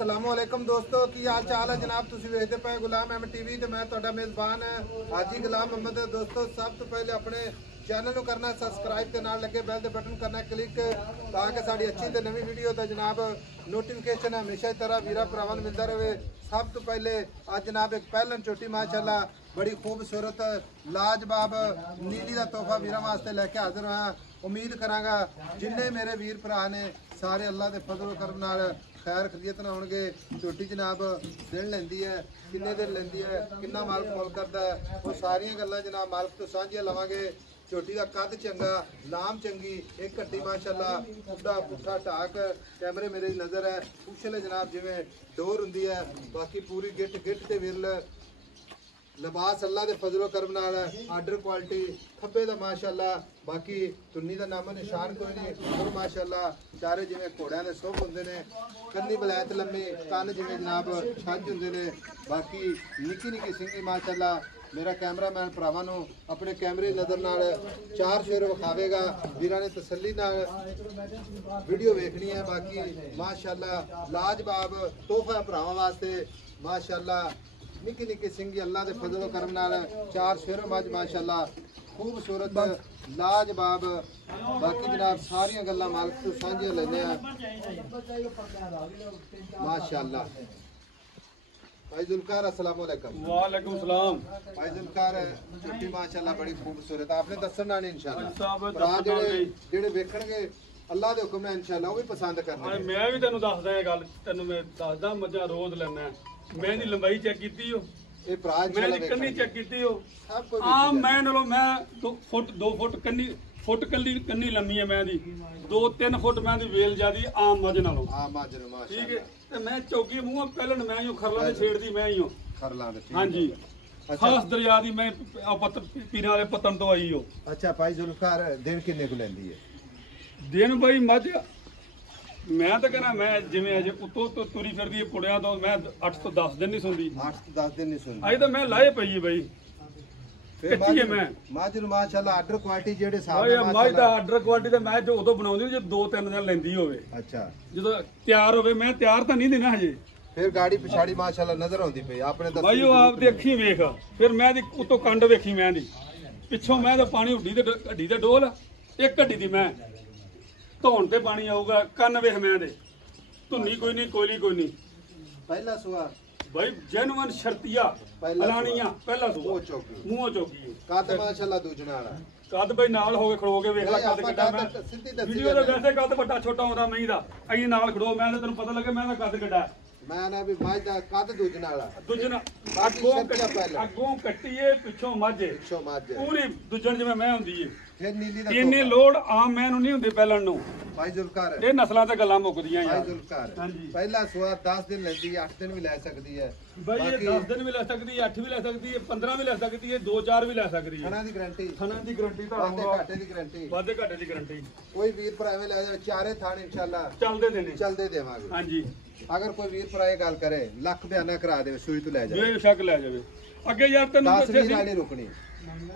अस्सलामुअलैकुम दोस्तों की हाल चाल है जनाब। तुसी वेखदे पे गुलाम अहमद टीवी ते मैं तुहाडा मेज़बान हाजी गुलाम अहमद। दोस्तों सब तो पहले अपने चैनल को करना सब्सक्राइब ते नाल लगे बैल दे बटन करना क्लिक ताकि साड़ी अच्छी ते नवी वीडियो दा जनाब नोटिफिकेशन हमेशा तरह वीरा भरावां नूं मिलदा रहे। सब तो पहले आज जनाब एक पहलन चोटी माशाअल्लाह बड़ी खूबसूरत लाजवाब नीली का तोहफा वीरा वास्ते लैके हाजिर हाँ। उम्मीद करांगा जिन्ने मेरे वीर भरा ने सारे अल्लाह के फजल करम नाल खैर खरीत ना होंगे। झोटी जनाब दिन लेंदी है, किन्ने दिन लेंदी है, किन्ना मालक मोल करता है, वो सारिया गल्लां जनाब मालक तो साझियां लवांगे। झोटी का कद चंगा, लाम चंगी, एक घट्टी माशाअल्लाह, पुट्ठा पुट्ठा टाक, कैमरे मेरी नज़र है, उछले जनाब जिवें डोर हुंदी है। बाकी पूरी गिट गिट ते विरल लिबास अल्लाह के फजलो करम नाल आर्डर क्वालिटी खब्बे दा माशाअल्लाह। बाकी तुन्नी दा नामो निशान कोई नहीं और माशाअल्लाह चारे जिवें घोड़ियां दे सुभ हुंदे ने, कन्नी बलैत लम्मी, कन्न जिवें जनाब छज हुंदे ने। बाकी निक्की निक्की सिंगी माशाअल्लाह। मेरा कैमरामैन भरावां नूं अपने कैमरे नज़र नाल चार शेर विखावेगा, वीरां ने तसल्ली नाल वीडियो वेखनी है। बाकी माशाअल्लाह लाजवाब तोहफा भरावां वास्ते माशाअल्लाह निक्की निक्की सिंगी अल्लाह के फजलो करम नाल चार शेर मज माशाअल्लाह खूबसूरत लाजवाब। बाकी जनाब सारिया गल्लां मालक तो सांझियां लैने माशाअल्लाह। भाई जुल्फकार अस्सलाम वालेकुम। वालेकुम सलाम। भाई जुल्फकार झोटी माशाअल्लाह बड़ी खूबसूरत आपने दसना नहीं इंशाअल्लाह भरा जेड़े वेखणगे अल्लाह दे हुक्म नाल इंशाअल्लाह वो भी पसंद करने। मैं भी तेनू दसदा ये गल, तेनू मैं दसदा मजा रोज लेना। मैं दी लंबाई चेक कीती हो, ये भरा मैं दी कन्नी चेक कीती हो, सब कुछ आम मैं नालों मैं 2 फुट कन्नी फुट कन्नी लंबी है। मैं दी 2-3 फुट मैं दी वेल ज्यादी आम मज नालों। हां माजर माशाअल्लाह ठीक है। ते मैं चौकी मूंह पहलन मैं ही खरला दे छेड़दी मैं ही हूं। खरला दे हां जी। खास दरिया दी मैं पीरां वाले पतन तो आई हो। अच्छा भाई जुल्फकार दिन किन्ने को लेंदी है? दिन भाई मज मैं तो कहना मैं जिवें अजे उतो तो तुरी फिरदी पुड़िया तो मैं 8 ਤੋਂ 10 दिन नहीं सुनदी। 8 ਤੋਂ 10 दिन नहीं सुनदी। अजे तो मैं लाए पई है भाई कच्ची है। मैं माजर माशाअल्लाह आर्डर क्वालिटी जेड़े साहब भाई माई दा आर्डर क्वालिटी ते मैं जो उदो बनाउंदी जे 2-3 दिन लेंदी होवे। अच्छा जदों तैयार होवे मैं तैयार तो नहीं देना हजे। फिर गाड़ी पिछाड़ी माशाअल्लाह नजर आउंदी पई आपने दस भाई वो आप दी अखी वेख। फिर मैं दी उतो कंड वेखी मैं दी पिछों मैं तो पानी हड्डी ते डोल एक हड्डी दी मैं धोन ते पानी आऊगा। कन्न वेख मैं दे धुन्नी कोई नहीं कोयली कोई नहीं। पहला सुआ भाई जेनुअन शर्तिया लानिया पहला सुआ चौकी मूंह चौकी कद माशाअल्लाह दूजना वाला कद भाई नाल हो के खड़ो के वेख ला कद कड्डा मैं सिੱਧੀ ਦੱਸੀ वीडियो दे वैसे कद ਵੱਡਾ ਛੋਟਾ ਹੁੰਦਾ ਮਹੀਂ ਦਾ ਅਈ ਨਾਲ ਖੜੋ ਮੈਂ ਤਾਂ ਤੈਨੂੰ ਪਤਾ ਲੱਗੇ ਮੈਂ ਤਾਂ ਕਦ ਕੱਢਾ ਮੈਂ ਨਾ ਵੀ ਮੱਝ ਦਾ ਕਦ ਦੂਜਣਾ ਵਾਲਾ ਦੂਜਣਾ ਅੱਗੋਂ ਕੱਟੀਏ ਪਿੱਛੋਂ ਮਾਝੇ ਪਿੱਛੋਂ ਮੱਝ ਪੂਰੀ ਦੂਜਣ ਜਿਵੇਂ ਮੈਂ ਹੁੰਦੀ ਏ। ਫਿਰ ਨੀਲੀ ਦਾ ਇੰਨੀ ਲੋੜ ਆਮ ਮੈਂ ਨੂੰ ਨਹੀਂ ਹੁੰਦੀ ਪਹਿਲਣ ਨੂੰ। ਭਾਈ ਜ਼ੁਲਕਾਰ ਇਹ ਨਸਲਾਂ ਤੇ ਗੱਲਾਂ ਮੁੱਕਦੀਆਂ ਭਾਈ ਯਾਰ। ਜ਼ੁਲਕਾਰ ਹਾਂਜੀ ਪਹਿਲਾ ਸੁਆ 10 ਦਿਨ ਲੈਂਦੀ 8 ਦਿਨ ਵੀ ਲੈ ਸਕਦੀ ਹੈ ਭਾਈ ਇਹ 10 ਦਿਨ ਵੀ ਲੈ ਸਕਦੀ ਹੈ 8 ਵੀ ਲੈ ਸਕਦੀ ਹੈ 15 ਵੀ ਲੈ ਸਕਦੀ ਹੈ 2-4 ਵੀ ਲੈ ਸਕਦੀ ਹੈ। ਖਾਣਾ ਦੀ ਗਾਰੰਟੀ ਥਣਾ ਦੀ ਗਾਰੰਟੀ ਤਾਂ ਵਾਧੇ ਘਾਟੇ ਦੀ ਗਾਰੰਟੀ ਵਾਧੇ ਘਾਟੇ ਦੀ ਗਾਰੰਟੀ। ਕੋਈ ਵੀਰ ਭਰਾ ਐਵੇਂ ਲੈ ਜਾਵੇ ਚਾਰੇ ਥਾਣ ਇਨਸ਼ਾਅੱਲਾ ਚੱਲਦੇ ਦੇਣੇ ਚੱਲਦੇ ਦੇਵਾਂਗੇ। ਹਾਂਜੀ ਅਗਰ ਕੋਈ ਵੀਰ ਭਰਾ ਇਹ ਗੱਲ ਕਰੇ ਲੱਖ ਬਿਆਨਾ ਕਰਾ ਦੇਵੇ ਸੂਈ ਤੋਂ ਲੈ ਜਾਵੇ ਬੇਸ਼ੱਕ ਲੈ ਜਾਵੇ। ਅੱਗੇ ਯਾਰ ਤੈਨੂੰ 10 ਵੀਹ ਨਾਲ ਨਹੀਂ ਰੁਕਣੀ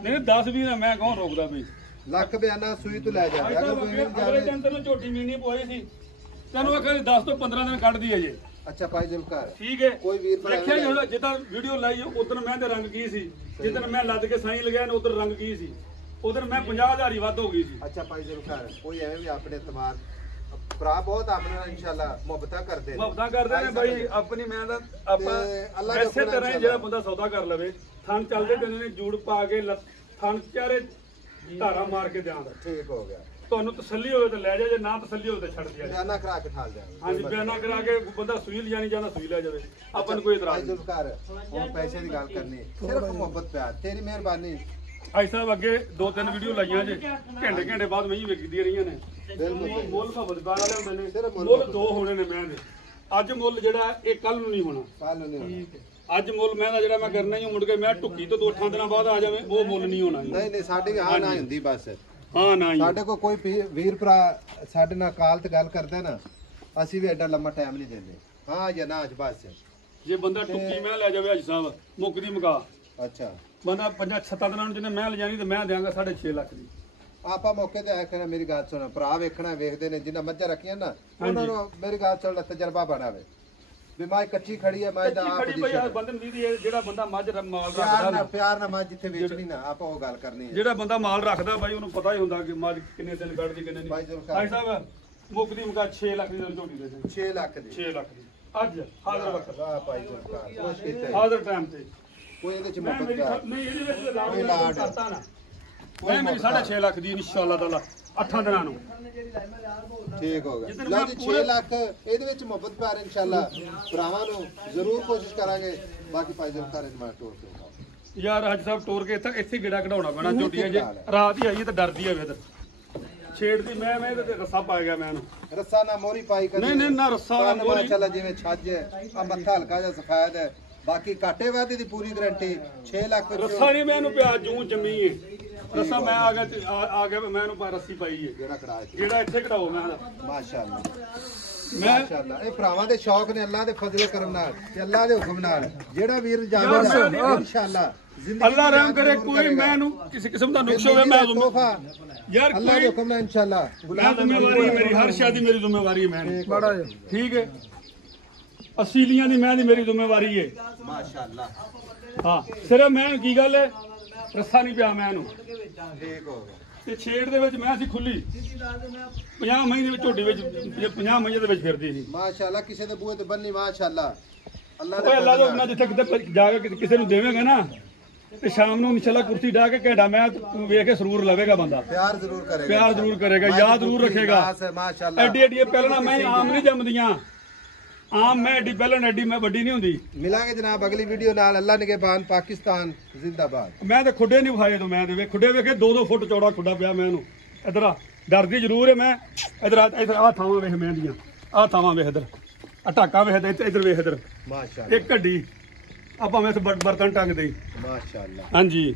ਨਹੀਂ 10-20 ਨਾ ਮੈਂ ਕੌਣ ਰੋਕਦਾ ਵੀ ਲੱਖ ਬਿਆਨਾ ਸੂਈ ਤੋਂ ਲੈ ਜਾਵੇ। ਅਗਰ ਕੋਈ ਵੀਰ ਅਗਲੇ ਦਿਨ ਤੈਨੂੰ ਝੋਟੀ ਮੀਨੀ ਪੋਈ ਸੀ ਤੈਨੂੰ ਆਖਿਆ 10 ਤੋਂ 15 ਦਿਨ ਕੱਢਦੀ ਹੈ ਜੇ। ਅੱਛਾ ਭਾਈ ਜ਼ੁਲਕਾਰ ਠੀਕ ਹੈ ਕੋਈ ਵੀਰ ਭਰਾ ਦੇਖਿਆ ਜੀ ਜਿੱਦਾਂ ਵੀਡੀਓ ਲਾਈ ਉਦੋਂ ਮੈਂ ਤੇ ਰੰਗ ਕੀ ਸੀ ਜਿੱਦਣ ਮੈਂ ਲੱਦ ਕੇ ਸਾਈਂ ਲਗਿਆ ਉਦੋਂ ਰੰਗ ਕੀ ਸੀ ਉਦੋਂ ਮੈਂ 50,000 ਹੀ ਵੱਧ ਹੋ ਗਈ ਸੀ। ਅੱਛਾ ਭਾਈ ਜ਼ੁਲਕਾਰ ਕੋਈ ਐਵੇਂ ਵੀ ਆਪਣੇ ਇਤਮਾਦ ਭਰਾ ਬਹੁਤ ਆਪਣੇ ਨਾਲ ਇਨਸ਼ਾਅੱਲਾ ਮੁਹੱਬਤਾਂ ਕਰਦੇ ਨੇ ਮੁਹੱਬਤਾਂ ਕਰਦੇ ਨੇ ਬਾਈ ਆਪਣੀ ਮੈਂ ਤਾਂ ਆਪਾਂ ਅੱਲਾਹ ਐਸੇ ਤਰ੍ਹਾਂ ਹੀ ਜਿਹੜਾ ਬੰਦਾ ਸੌਦਾ ਕਰ ਲਵੇ ਥਣ ਚੱਲਦੇ ਪੈਂਦੇ ਨੇ ਜੂੜ ਪਾ ਕੇ ਥਣ ਚਾਰੇ ਧਾਰਾ ਮਾਰ ਕੇ ਦਿਆਂ ਦਾ ਠੀਕ ਹੋ ਗਿਆ। ਤੁਹਾਨੂੰ ਤਸੱਲੀ ਹੋਵੇ ਤਾਂ ਲੈ ਜਾ ਜੇ ਨਾ ਤਸੱਲੀ ਹੋਵੇ ਤਾਂ ਛੱਡ ਦਿਆ। ਬਿਆਨਾ ਕਰਾ ਕੇ ਠਾਲ ਦਿਆਂਗੇ। ਹਾਂਜੀ ਬਿਆਨਾ ਕਰਾ ਕੇ ਬੰਦਾ ਸੂਈ ਲਿਜਾਣੀ ਚਾਹੁੰਦਾ ਸੂਈ ਲੈ ਜਾਵੇ ਆਪਾਂ ਨੂੰ ਕੋਈ ਇਤਰਾਜ਼ ਨਹੀਂ। ਜ਼ੁਲਕਾਰ ਹੁਣ ਪੈਸੇ ਦੀ ਗੱਲ ਕਰਨੀ ਸਿਰਫ ਮੁਹੱਬਤ ਪਿਆਰ ਤੇਰੀ ਮਿਹਰਬਾਨੀ। ਭਾਈ ਸਾਹਿਬ ਅੱਗੇ 2-3 ਵੀਡੀਓ ਲਾਈਆਂ ਜੇ ਘੰਟੇ ਬਾਅਦ ਮੈਂ ਹੀ ਵੇਖਦੀਆਂ ਰਹੀਆਂ ਨੇ। ਬਿਲਕੁਲ ਮੁੱਲ ਭਾਵੇਂ ਬਾਹਰ ਵਾਲੇ ਹੁੰਦੇ ਨੇ ਮੁੱਲ 2 ਹੋਣੇ ਨੇ ਮੈਂ ਦੇ। ਅੱਜ ਮੁੱਲ ਜਿਹੜਾ ਇਹ ਕੱਲ ਨੂੰ ਨਹੀਂ ਹੋਣਾ। ਕੱਲ ਨੂੰ ਨਹੀਂ ਅੱਜ ਮੁੱਲ ਮੈਂ ਦਾ ਜਿਹੜਾ ਮੈਂ ਕਰਨਾ ਹੀ ਮੁੜ ਕੇ ਮੈਂ ਢੁੱਕੀ ਤੋਂ 2-8 ਦਿਨਾਂ ਬਾਅਦ ਆ ਜਾਵੇ ਉਹ ਮੁੱਲ ਨਹੀਂ ਹੋਣਾ। ਨਹੀਂ ਨਹੀਂ ਸਾਡੀ ਹਾਂ ਨਾ ਹੁੰਦੀ ਬਸ। ਹਾਂ ਨਾ ਸਾਡੇ ਕੋਲ ਕੋਈ ਵੀਰ ਭਰਾ ਸਾਡੇ ਨਾਲ ਕਾਲ ਤੇ ਗੱਲ ਕਰਦਾ ਨਾ ਅਸੀਂ ਵੀ ਐਡਾ ਲੰਮਾ ਟਾਈਮ ਨਹੀਂ ਦਿੰਦੇ ਹਾਂ ਜਾਂ ਨਾ ਬਸ। ਜੇ ਬੰਦਾ ਟੁੱਕੀ ਮੈਂ ਲੈ ਜਾਵੇ ਅੱਜ ਸਾਹਿਬ ਮੁੱਕਦੀ ਮੁਕਾ। ਅੱਛਾ ਬੰਦਾ 5-7 ਦਿਨਾਂ ਨੂੰ ਜਿਹਨੇ ਮੈਂ ਲਿਜਾਣੀ ਤੇ ਮੈਂ ਦਿਆਂਗਾ 6.5 ਲੱਖ ਦੀ। ਆਪਾਂ ਮੌਕੇ ਤੇ ਆਇਆ ਕਰਨਾ ਮੇਰੀ ਗੱਲ ਸੁਣਾ ਭਰਾ ਵੇਖਣਾ ਵੇਖਦੇ ਨੇ ਜਿੰਨਾ ਮੱਝਾਂ ਰੱਖੀਆਂ ਨਾ ਉਹਨਾਂ ਨੂੰ ਮੇਰੀ ਗੱਲ ਸੁਣ ਤਜਰਬਾ ਬਣਾਵੇ। ਵੀ ਮਾਂ ਕੱਚੀ ਖੜੀ ਹੈ ਮੈਂ ਦਾ ਖੜੀ ਭਾਈ ਆ ਬੰਦਨ ਦੀ ਜਿਹੜਾ ਬੰਦਾ ਮੱਝ ਮਾਲ ਪਿਆਰ ਰੱਖਦਾ ਨਾਲ ਪਿਆਰ ਨਾਲ ਮਾਂ ਜਿੱਥੇ ਵੇਚਣੀ ਨਾ ਆਪਾਂ ਉਹ ਗੱਲ ਕਰਨੀ ਹੈ। ਜਿਹੜਾ ਬੰਦਾ ਮਾਲ ਰੱਖਦਾ ਬਾਈ ਉਹਨੂੰ ਪਤਾ ਹੀ ਹੁੰਦਾ ਕਿ ਮੱਝ ਕਿੰਨੇ ਦਿਨ ਕੱਢਦੀ ਕਿੰਨੇ ਨਹੀਂ। ਭਾਈ ਭਾਈ ਸਾਹਿਬ ਮੁੱਕਦੀ ਮੁਕਾ 6 ਲੱਖ ਦੀ ਝੋਟੀ ਦੇ 6 ਲੱਖ ਦੀ 6 ਲੱਖ ਦੀ ਅੱਜ ਹਾਜ਼ਰ ਵਕਤ ਵਾਹ ਭਾਈ ਜੁਲਕਾਰ ਕੋਸ਼ ਕੀਤਾ ਹਾਜ਼ਰ ਟਾਈਮ ਤੇ ਕੋਈ ਇਹਦੇ ਚ ਮੈਂ ਮੁਹੱਬਤ ਮੇਰੀ ਕਰ ਨਹੀਂ ਇਹਦੇ ਵਿੱਚ ਤਾਂ ਕੋਈ ਲਾਡ। ਕਰਤਾ ਨਾ ਮੈਂ ਮੇਰੀ 6.5 ਲੱਖ ਦੀ ਇਨਸ਼ਾਅੱਲਾ ਤਾਲਾ 8 ਦਿਨਾਂ ਨੂੰ ਠੀਕ ਹੋ ਗਿਆ ਲਓ ਜੀ 6 ਲੱਖ ਇਹਦੇ ਵਿੱਚ ਮੁਹੱਬਤ ਪਿਆਰ ਇਨਸ਼ਾਅੱਲਾ ਭਰਾਵਾਂ ਨੂੰ ਜ਼ਰੂਰ ਕੋਸ਼ਿਸ਼ ਕਰਾਂਗੇ। ਬਾਕੀ ਭਾਈ ਜੁਲਕਾਰ ਇਸ ਮਾਰ ਟੋਰ ਕੇ ਯਾਰ ਅੱਜ ਸਾਹਿਬ ਟੋਰ ਕੇ ਇੱਥੇ ਗੇੜਾ ਕਢਾਉਣਾ ਪੈਣਾ ਝੋਟੀਆਂ ਜੇ ਰਾਤ ਹੀ ਆਈਏ ਤਾਂ ਡਰਦੀ ਹੋਵੇ ਇਧਰ ਛੇੜਦੀ ਮੈਂ ਇਹਦੇ ਤੇ ਰੱਸਾ ਪਾ ਗਿਆ ਮੈਂ ਇਹਨੂੰ ਰੱਸਾ ਨਾ ਮੋਰੀ ਪਾਈ ਕਦੇ ਨਹੀਂ ਨਾ ਰੱਸਾ ਨਾ ਮੋਰੀ ਮਾਸ਼ਾਅੱਲਾ ਜਿਵੇਂ ਛੱਜ ਹੈ ਆ ਮੱਥਾ ਹਲਕਾ ਜਿਹਾ ਸਫੈਦ ਹੈ ਬਾਕੀ ਕਾਟੇ ਵਾਦੇ ਦੀ ਪੂਰੀ ਗਾਰੰਟੀ 6 ਲੱਖ ਰੱਸਾ ਨਹੀਂ ਮੈਂ ਇਹਨੂੰ ਪਿਆ ਜੂੰ ਜੰਮੀ ਏ ਰੱਸਾ ਮੈਂ ਆ ਗਿਆ ਮੈਂ ਇਹਨੂੰ ਰੱਸੀ ਪਾਈ ਏ ਜਿਹੜਾ ਕੜਾ ਜਿਹੜਾ ਇੱਥੇ ਕਢਾਓ ਮੈਂ ਮਾਸ਼ਾਅੱਲਾ ਮੈਂ ਮਾਸ਼ਾਅੱਲਾ ਇਹ ਭਰਾਵਾਂ ਦੇ ਸ਼ੌਕ ਨੇ ਅੱਲਾਹ ਦੇ ਫਜ਼ਲ ਕਰਮ ਨਾਲ ਤੇ ਅੱਲਾਹ ਦੇ ਹੁਕਮ ਨਾਲ ਜਿਹੜਾ ਵੀਰ ਜਾਵੇਗਾ ਇਨਸ਼ਾਅੱਲਾ ਜ਼ਿੰਦਗੀ ਅੱਲਾਹ ਰਹਿਮ ਕਰੇ ਕੋਈ ਮੈਨੂੰ ਕਿਸੇ ਕਿਸਮ ਦਾ ਨੁਕਸ ਹੋਵੇ ਮੈਂ ਤੋਹਫਾ ਯਾਰ ਅੱਲਾਹ ਦੇ ਹੁਕਮ ਨਾਲ ਇਨਸ਼ਾਅੱਲਾ ਮੈਂ ਜ਼ਿੰਮੇਵਾਰੀ ਮੇਰੀ ਹਰ ਸ਼ਾਦੀ ਮੇਰੀ ਜ਼ਿੰਮੇਵਾਰੀ ਹੈ ਮੈਂ ਬੜਾ ਠੀਕ ਹੈ ਅਸੀਲੀਆਂ ਦੀ ਮੈਂ ਦੀ ਮੇਰੀ ਜ਼ਿੰਮੇਵਾਰੀ ਹੈ ਮਾਸ਼ਾਅੱਲਾ ਹਾਂ ਸਿਰਫ ਮੈਂ ਕੀ ਗੱਲ ਹੈ ਰੱਸਾ ਨਹੀਂ ਪਿਆ ਮੈਂ ਇਹਨੂੰ ਠੀਕ ਹੋ ਗਿਆ ਤੇ ਛੇੜ ਦੇ ਵਿੱਚ ਮੈਂ ਸੀ ਖੁੱਲੀ 50 ਮਹੀਨੇ ਵਿੱਚ ਝੋਟੀ ਵਿੱਚ 50 ਮਹੀਨੇ ਦੇ ਵਿੱਚ ਫਿਰਦੀ ਸੀ ਮਾਸ਼ਾਅੱਲਾ ਕਿਸੇ ਦੇ ਬੂਹੇ ਤੇ ਬੰਨੀ ਮਾਸ਼ਾਅੱਲਾ ਅੱਲਾਹ ਓਏ ਅੱਲਾ ਤੋਂ ਬਿਨਾਂ ਜਿੱਥੇ ਕਿਤੇ ਜਾ ਕੇ ਕਿਸੇ ਨੂੰ ਦੇਵੇਂਗਾ ਨਾ ਤੇ ਸ਼ਾਮ ਨੂੰ ਇਨਸ਼ਾਅੱਲਾ ਕੁਰਸੀ ਢਾ ਕੇ ਘੰਟਾ ਮੈਂ ਵੇਖ ਕੇ ਸਰੂਰ ਲਵੇਗਾ ਬੰਦਾ ਪਿਆਰ ਜ਼ਰੂਰ ਕਰੇਗਾ ਪਿਆਰ ਜ਼ਰੂਰ ਕਰੇਗਾ ਯਾਦ ਜ਼ਰੂਰ ਰੱਖੇਗਾ ਮਾਸ਼ਾਅੱਲਾ ਐਡੀ ਐਡੀ ਪਹਿਲਾਂ ਮੈਂ ਆਮ ਨਹੀਂ ਜੰਮਦੀਆਂ ਆਮ ਮੈਂ ਐਡੀ ਪਹਿਲਾਂ ਐਡੀ ਮੈਂ ਵੱਡੀ ਨਹੀਂ ਹੁੰਦੀ ਮਿਲਾਂਗੇ ਜਨਾਬ ਅਗਲੀ ਵੀਡੀਓ ਨਾਲ ਅੱਲਾਹ ਨਿਗਹਿਬਾਨ ਪਾਕਿਸਤਾਨ ਜ਼ਿੰਦਾਬਾਦ ਮੈਂ ਤੇ ਖੁੱਡੇ ਨਹੀਂ ਵਿਖਾਏ ਤੋਂ ਮੈਂ ਤੇ ਵੇ ਖੁੱਡੇ ਵੇਖੇ 2-2 ਫੁੱਟ ਚੌੜਾ ਖੁੱਡਾ ਪਿਆ ਮੈਂ ਇਹਨੂੰ ਇਧਰ ਆ ਡਰਦੀ ਜ਼ਰੂਰ ਹੈ ਮੈਂ ਇਧਰ ਆ ਥਾਵਾਂ ਵੇਖ ਮੈਂ ਦੀਆਂ ਆ ਥਾਵਾਂ ਵੇਖ ਇਧਰ ਆ ਢਾਕਾ ਵੇਖ ਇਧਰ ਵੇਖ ਇਧਰ ਮਾਸ਼ਾਅੱਲਾ ਇੱਕ ਘੱਡੀ ਆਪਾਂ ਮੈਂ ਬਰਤਨ ਟੰਗਦੇ ਮਾਸ਼ਾਅੱਲਾ ਹਾਂਜੀ